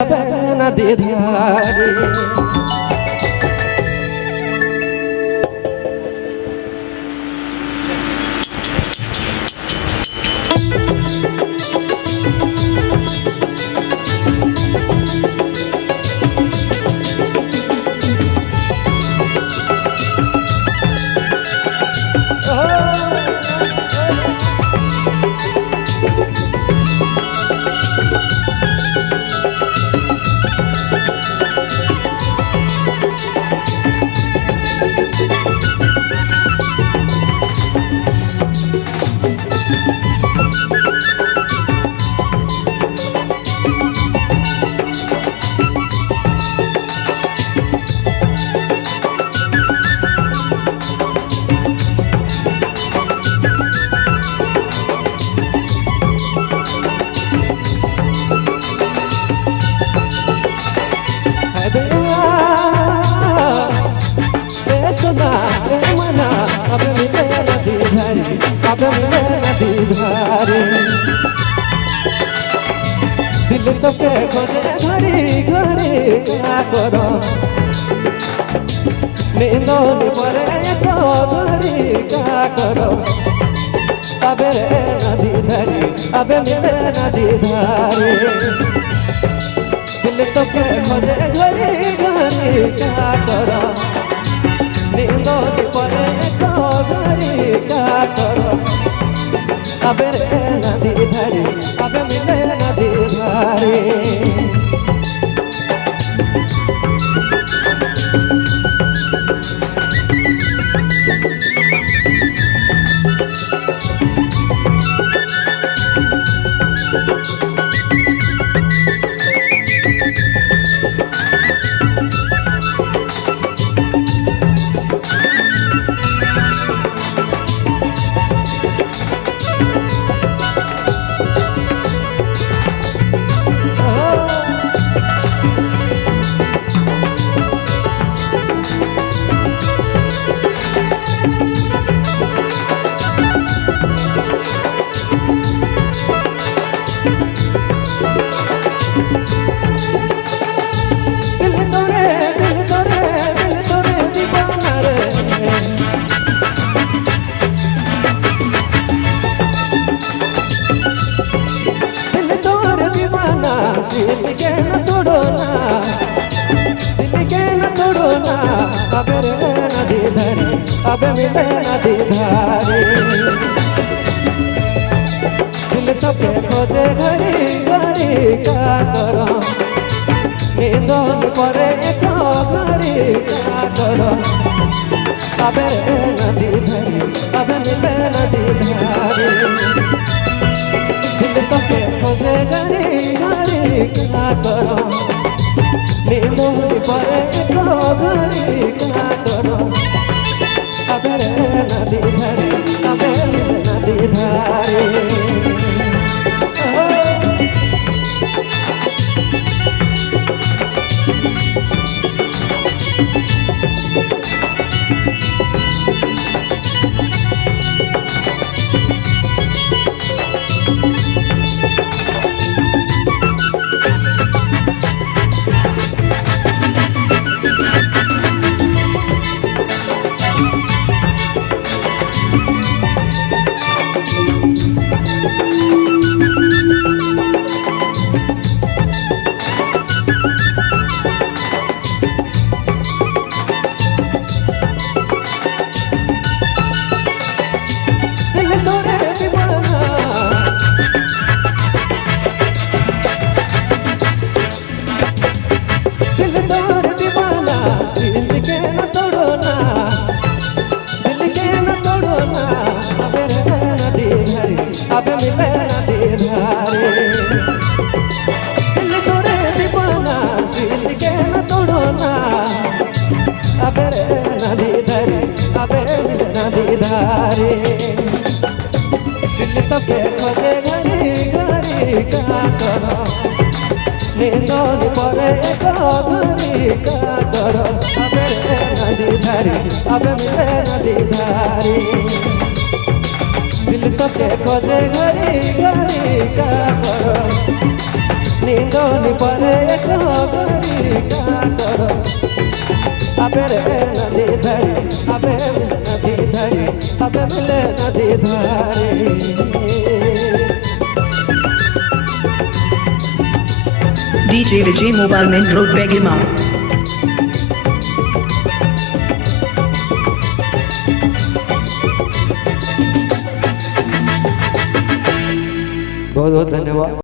नदी धारी दिल तो के खोजे घरी घरी क्या करो नींदो नि परे तो घरी क्या करो अबे रे नदी धारी अबे मिले नदी धारी दिल तो के खोजे घरी घरी क्या करो नींदो नि परे तो घरी क्या करो अबे रे नदी धारी अबे मिले नदी धारी अबे मिले नदी धारी दिल तो के खोजे घरी घरी क्या करो नींदो नि परे तो घरी क्या करो अबे नदी धारी अबे मिले नदी धारी दिल तो के खोजे घरी घरी क्या करो नींदो नि परे तो घरी क्या करो अबे नदी धारी अबे नदी धारी अबे मिले नदी धारी दिल तोरे दीवाना दिल के न तोड़ो ना अबे रे नदी धारी अबे मिले नदी धारी दिल तो के खोजे घरी घरी क्या करो नींदो नि परे तो घरी क्या करो अबे रे नदी धारी अबे मिले नदी धारी दिल तो के खोजे घरी घरी क्या करो नींदोनी परे करी का करो अबे रे नदी धरी अबे मिल नदी धरी अबे मिल नदी धरी DJ Vijay Mobile Main Road Begima. बहुत बहुत धन्यवाद।